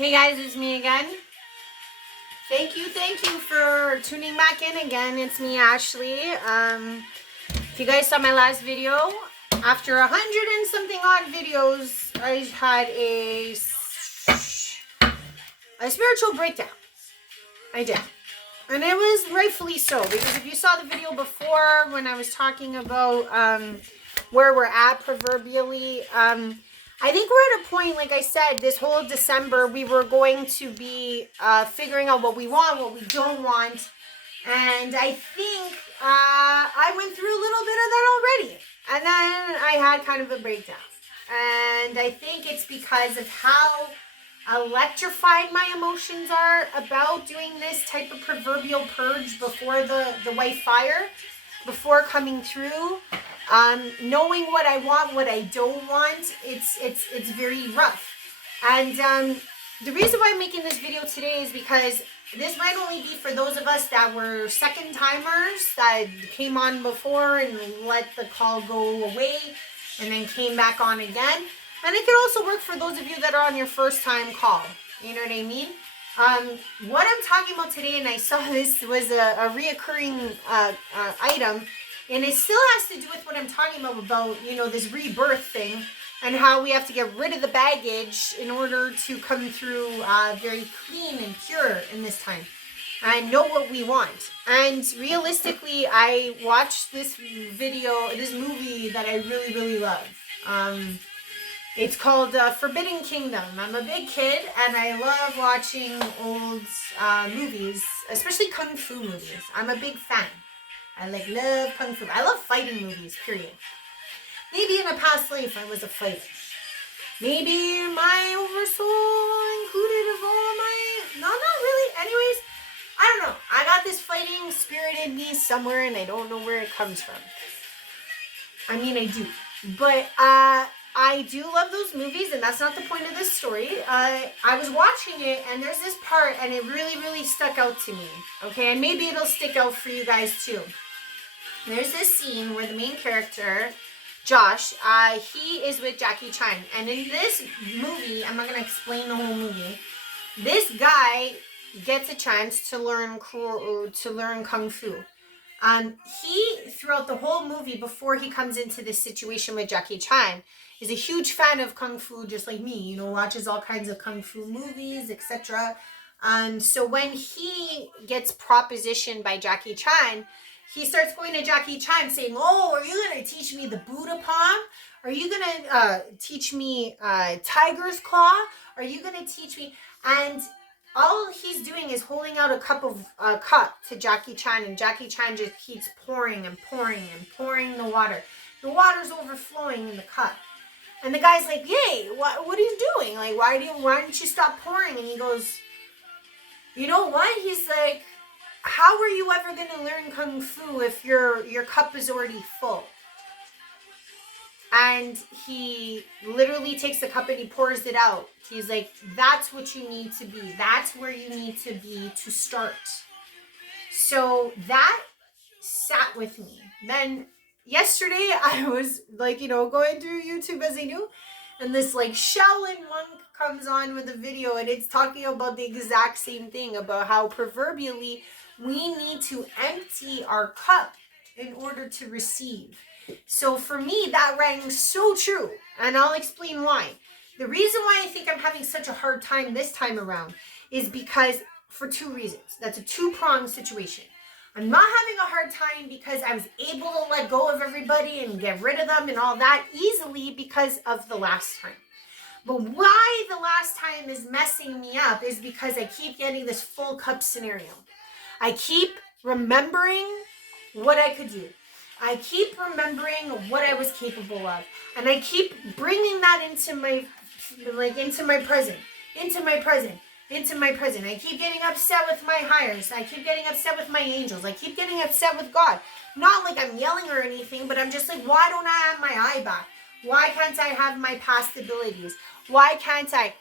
Hey guys, it's me again. Thank you for tuning back in again. It's me, Ashley. If you guys saw my last video, after 100 and something odd videos, I had a spiritual breakdown. I did. And it was rightfully so, because if you saw the video before when I was talking about where we're at proverbially, I think we're at a point, like I said, this whole December, we were going to be figuring out what we want, what we don't want. And I think I went through a little bit of that already. And then I had kind of a breakdown. And I think it's because of how electrified my emotions are about doing this type of proverbial purge before the white fire, before coming through. Knowing what I want, what I don't want, it's very rough. And the reason why I'm making this video today is because this might only be for those of us that were second timers, that came on before and let the call go away and then came back on again. And it could also work for those of you that are on your first time call. You know what I mean? What I'm talking about today, and I saw this was a reoccurring item, and it still has to do with what I'm talking about, you know, this rebirth thing and how we have to get rid of the baggage in order to come through very clean and pure in this time and know what we want. And realistically, I watched this movie that I really, really love. It's called Forbidden Kingdom. I'm a big kid and I love watching old movies, especially Kung Fu movies. I'm a big fan. I love Kung Fu. I love fighting movies, period. Maybe in a past life I was a fighter. Maybe my oversoul included of all my... No, not really. Anyways, I don't know. I got this fighting spirit in me somewhere and I don't know where it comes from. I mean, I do. But I do love those movies, and that's not the point of this story. I was watching it, and there's this part, and it really, really stuck out to me. Okay, and maybe it'll stick out for you guys too. There's this scene where the main character, Josh, he is with Jackie Chan, and in this movie, I'm not gonna explain the whole movie. This guy gets a chance to learn kung fu. He, throughout the whole movie, before he comes into this situation with Jackie Chan, is a huge fan of kung fu, just like me. You know, watches all kinds of kung fu movies, etc. So when he gets propositioned by Jackie Chan, he starts going to Jackie Chan saying, "Oh, are you gonna teach me the Buddha palm? Are you gonna teach me tiger's claw? Are you gonna teach me?" And all he's doing is holding out a cup to Jackie Chan, and Jackie Chan just keeps pouring and pouring and pouring the water. The water's overflowing in the cup. And the guy's like, "Yay, what are you doing? Like, why don't you stop pouring?" And he goes, "You know what?" He's like, "How are you ever going to learn kung fu if your cup is already full?" And he literally takes the cup and he pours it out. He's like, "That's what you need to be. That's where you need to be to start." So that sat with me. Then yesterday I was going through YouTube as I do, and this Shaolin monk comes on with a video, and it's talking about the exact same thing, about how proverbially we need to empty our cup in order to receive. So for me, that rang so true, and I'll explain why. The reason why I think I'm having such a hard time this time around is because, for two reasons. That's a two-pronged situation. I'm not having a hard time because I was able to let go of everybody and get rid of them and all that easily because of the last time. But why the last time is messing me up is because I keep getting this full cup scenario. I keep remembering what I could do. I keep remembering what I was capable of. And I keep bringing that into my present. I keep getting upset with my higher. I keep getting upset with my angels. I keep getting upset with God. Not like I'm yelling or anything, but I'm just like, why don't I have my eye back? Why can't I have my past abilities? Why can't I?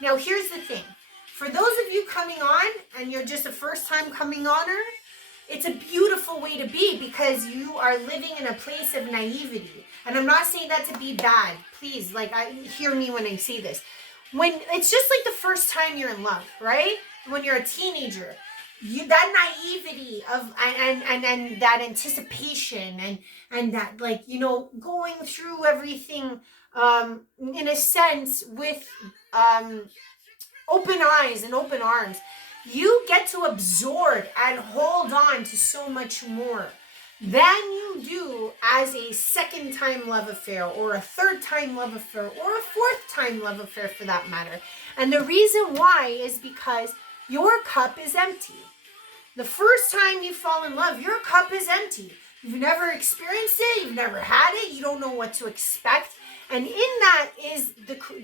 Now, here's the thing. For those of you coming on, and you're just a first-time coming oner, it's a beautiful way to be, because you are living in a place of naivety. And I'm not saying that to be bad. Please, hear me when I say this. when it's just like the first time you're in love, right? When you're a teenager, that naivety of and that anticipation and that, like, you know, going through everything in a sense with um open eyes and open arms, you get to absorb and hold on to so much more than you do as a second time love affair or a third time love affair or a fourth time love affair for that matter. And the reason why is because your cup is empty. The first time you fall in love, your cup is empty. You've never experienced it, you've never had it, you don't know what to expect. And in that is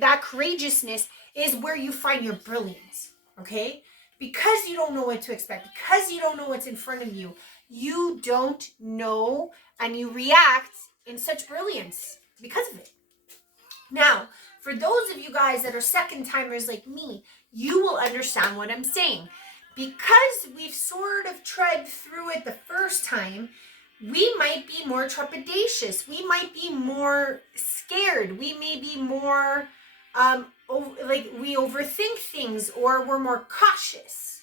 that courageousness is where you find your brilliance, okay? Because you don't know what to expect, because you don't know what's in front of you, you don't know, and you react in such brilliance because of it. Now, for those of you guys that are second timers like me, you will understand what I'm saying. Because we've sort of tread through it the first time, we might be more trepidatious. We might be more scared. We may be more, like we overthink things, or we're more cautious,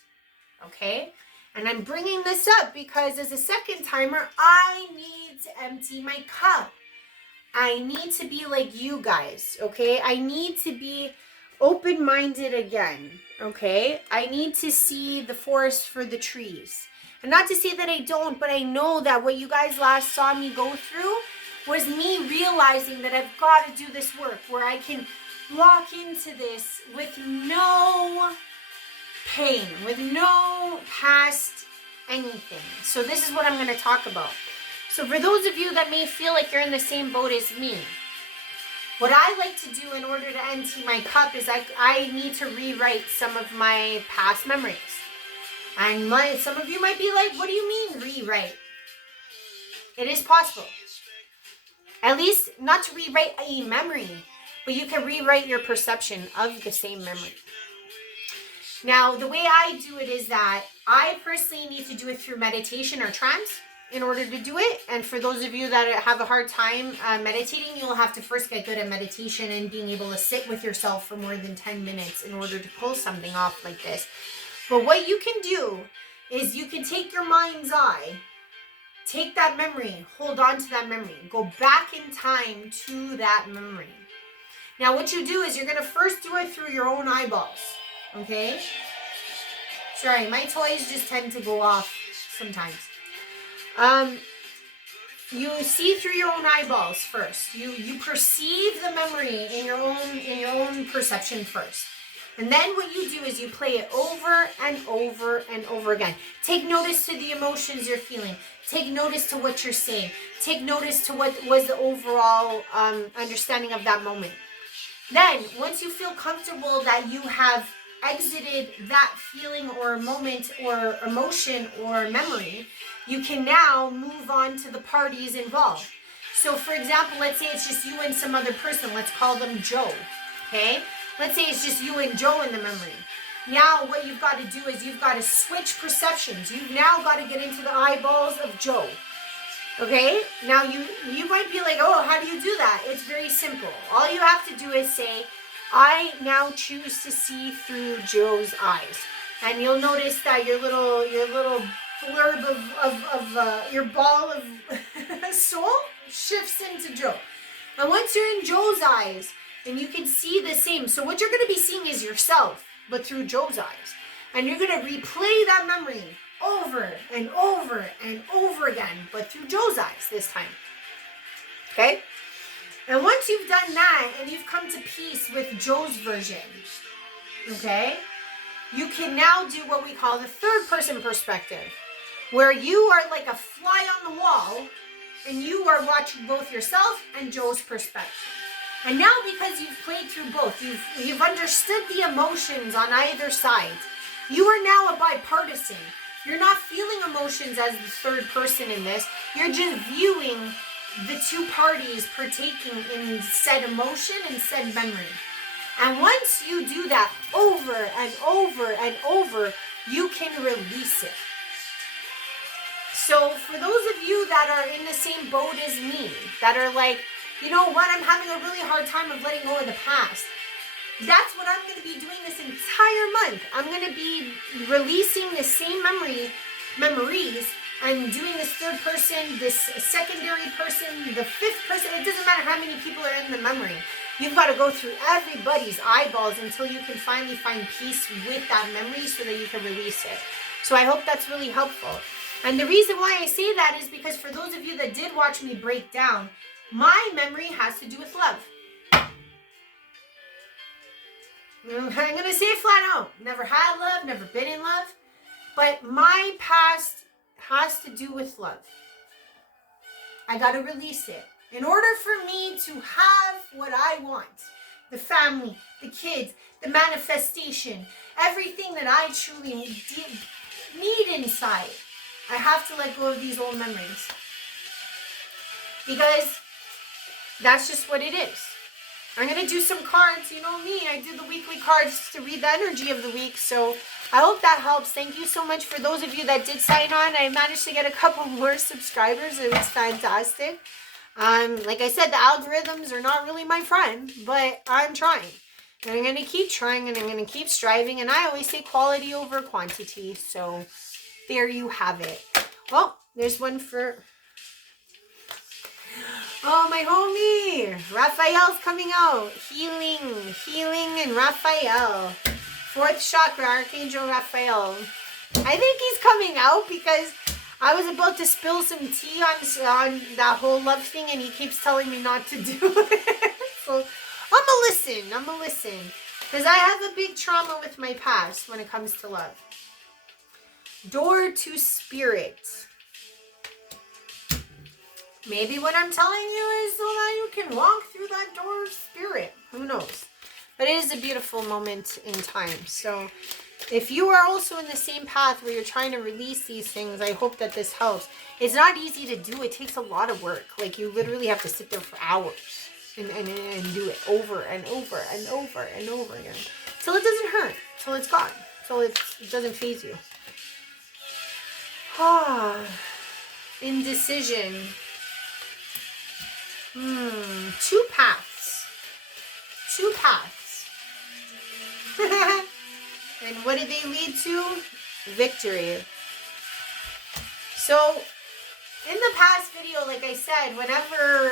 okay? And I'm bringing this up because as a second timer, I need to empty my cup. I need to be like you guys, okay? I need to be open-minded again, okay? I need to see the forest for the trees. And not to say that I don't, but I know that what you guys last saw me go through was me realizing that I've got to do this work where I can walk into this with no pain, with no past anything. So this is what I'm going to talk about. So for those of you that may feel like you're in the same boat as me, what I like to do in order to empty my cup is I need to rewrite some of my past memories. And some of you might be like, what do you mean rewrite? It is possible. At least not to rewrite a memory, but you can rewrite your perception of the same memory. Now, the way I do it is that I personally need to do it through meditation or trance in order to do it. And for those of you that have a hard time meditating, you'll have to first get good at meditation and being able to sit with yourself for more than 10 minutes in order to pull something off like this. But what you can do is you can take your mind's eye, take that memory, hold on to that memory, go back in time to that memory. Now what you do is you're going to first do it through your own eyeballs, okay? Sorry, my toys just tend to go off sometimes. You see through your own eyeballs first. You perceive the memory in your own perception first. And then what you do is you play it over and over and over again. Take notice to the emotions you're feeling. Take notice to what you're saying. Take notice to what was the overall understanding of that moment. Then, once you feel comfortable that you have exited that feeling or moment or emotion or memory, you can now move on to the parties involved. So, for example, let's say it's just you and some other person. Let's call them Joe, okay? Let's say it's just you and Joe in the memory. Now what you've got to do is you've got to switch perceptions. You've now got to get into the eyeballs of Joe. Okay? Now you might be like, oh, how do you do that? It's very simple. All you have to do is say, I now choose to see through Joe's eyes. And you'll notice that your little blurb of your ball of soul shifts into Joe. And once you're in Joe's eyes, and you can see the same. So what you're going to be seeing is yourself, but through Joe's eyes. And you're going to replay that memory over and over and over again, but through Joe's eyes this time. Okay? And once you've done that and you've come to peace with Joe's version, okay, you can now do what we call the third person perspective, where you are like a fly on the wall and you are watching both yourself and Joe's perspective. And now because you've played through both, you've understood the emotions on either side, you are now a bipartisan. You're not feeling emotions as the third person in this. You're just viewing the two parties partaking in said emotion and said memory. And once you do that over and over and over, you can release it. So for those of you that are in the same boat as me, that are like, you know what, I'm having a really hard time of letting go of the past. that's what I'm going to be doing this entire month. I'm going to be releasing the same memories. I'm doing this third person, this secondary person, the fifth person. It doesn't matter how many people are in the memory. You've got to go through everybody's eyeballs until you can finally find peace with that memory so that you can release it. So I hope that's really helpful. And the reason why I say that is because for those of you that did watch me break down, my memory has to do with love. I'm going to say it flat out. Never had love, never been in love. But my past has to do with love. I got to release it. In order for me to have what I want, the family, the kids, the manifestation, everything that I truly need inside, I have to let go of these old memories. Because that's just what it is. I'm going to do some cards. You know me, I do the weekly cards to read the energy of the week. So I hope that helps. Thank you so much for those of you that did sign on. I managed to get a couple more subscribers. It was fantastic. Like I said, the algorithms are not really my friend, but I'm trying. And I'm going to keep trying and I'm going to keep striving. And I always say quality over quantity. So there you have it. Well, there's one for... Oh, my homie, Raphael's coming out. Healing, and Raphael. Fourth chakra, Archangel Raphael. I think he's coming out because I was about to spill some tea on that whole love thing, and he keeps telling me not to do it. So I'm a listen. Because I have a big trauma with my past when it comes to love. Door to spirit. Maybe what I'm telling you is so that you can walk through that door of spirit. Who knows? But it is a beautiful moment in time. So if you are also in the same path where you're trying to release these things, I hope that this helps. It's not easy to do. It takes a lot of work. Like you literally have to sit there for hours and do it over and over and over and over again. Till it doesn't hurt. Till it's gone. Till it doesn't faze you. Indecision. Two paths. And what did they lead to? Victory. So, in the past video, like I said, whenever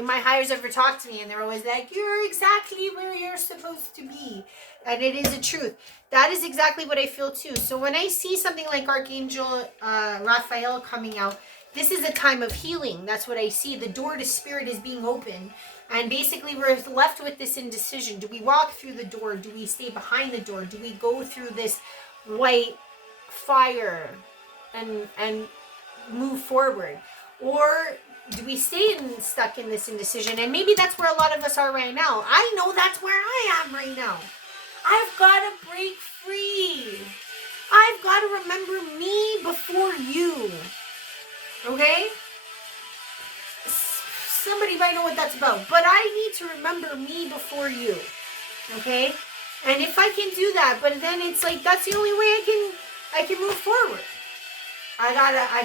my hires ever talk to me and they're always like, you're exactly where you're supposed to be. And it is a truth. That is exactly what I feel too. So when I see something like Archangel Raphael coming out, this is a time of healing. That's what I see. The door to spirit is being opened. And basically we're left with this indecision. Do we walk through the door? Do we stay behind the door? Do we go through this white fire and move forward? Or do we stay stuck in this indecision? And maybe that's where a lot of us are right now. I know that's where I am right now. I've got to break free. I've got to remember me before you. Okay? Somebody might know what that's about. But I need to remember me before you. Okay? And if I can do that, but then it's like that's the only way I can move forward. I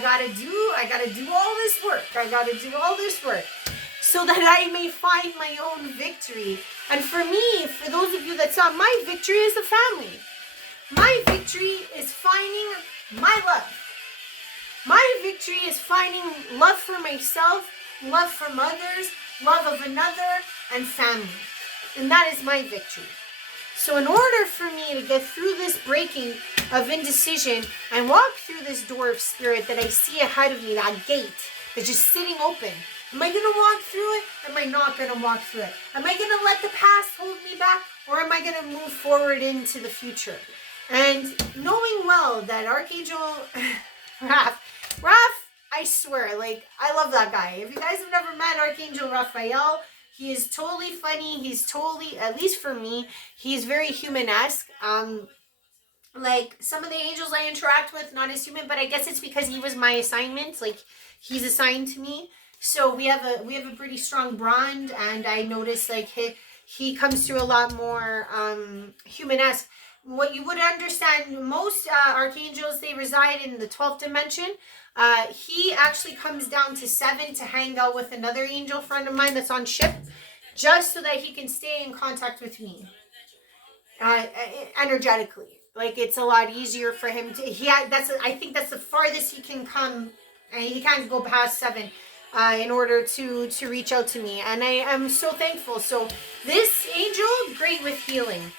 gotta do all this work. I gotta do all this work so that I may find my own victory. And for me, for those of you that saw, my victory is the family. My victory is finding my love. My victory is finding love for myself, love from others, love of another, and family. And that is my victory. So in order for me to get through this breaking of indecision and walk through this door of spirit that I see ahead of me, that gate that's just sitting open, am I going to walk through it? Am I not going to walk through it? Am I going to let the past hold me back? Or am I going to move forward into the future? And knowing well that Archangel Raph, I swear, like, I love that guy. If you guys have never met Archangel Raphael, he is totally funny. He's totally, at least for me, he's very human-esque. Like, some of the angels I interact with, not as human, but I guess it's because he was my assignment. Like, he's assigned to me. So we have a pretty strong bond, and I notice, like, he comes through a lot more human-esque. What you would understand, most archangels, they reside in the 12th dimension. He actually comes down to 7 to hang out with another angel friend of mine that's on ship. just so that he can stay in contact with me energetically. Like, it's a lot easier for him to, I think that's the farthest he can come, and he can't go past 7 in order to reach out to me. And I am so thankful. So this angel, great with healing,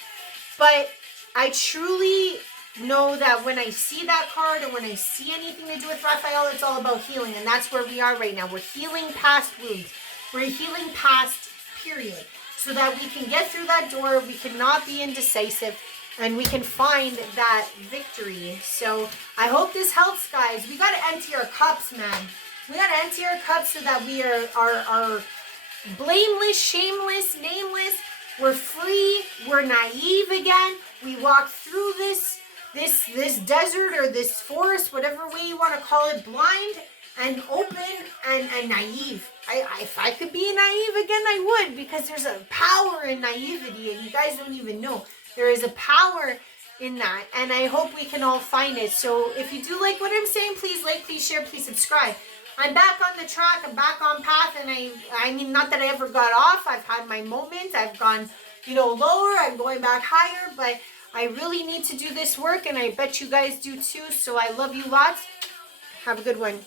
but I truly know that when I see that card, and when I see anything to do with Raphael, it's all about healing. And that's where we are right now. We're healing past wounds. We're healing past, period, so that we can get through that door. We cannot be indecisive, and we can find that victory. So I hope this helps, guys. We got to empty our cups, man. We got to empty our cups so that we are blameless, shameless, nameless. We're free. We're naive again. We walk through this desert or this forest, whatever way you want to call it, blind and open and naive. If I could be naive again, I would, because there's a power in naivety, and you guys don't even know. There is a power in that, and I hope we can all find it. So if you do like what I'm saying, please like, please share, please subscribe. I'm back on the track. I'm back on path, and I mean, not that I ever got off. I've had my moments. I've gone, lower. I'm going back higher, but I really need to do this work, and I bet you guys do too. So I love you lots. Have a good one.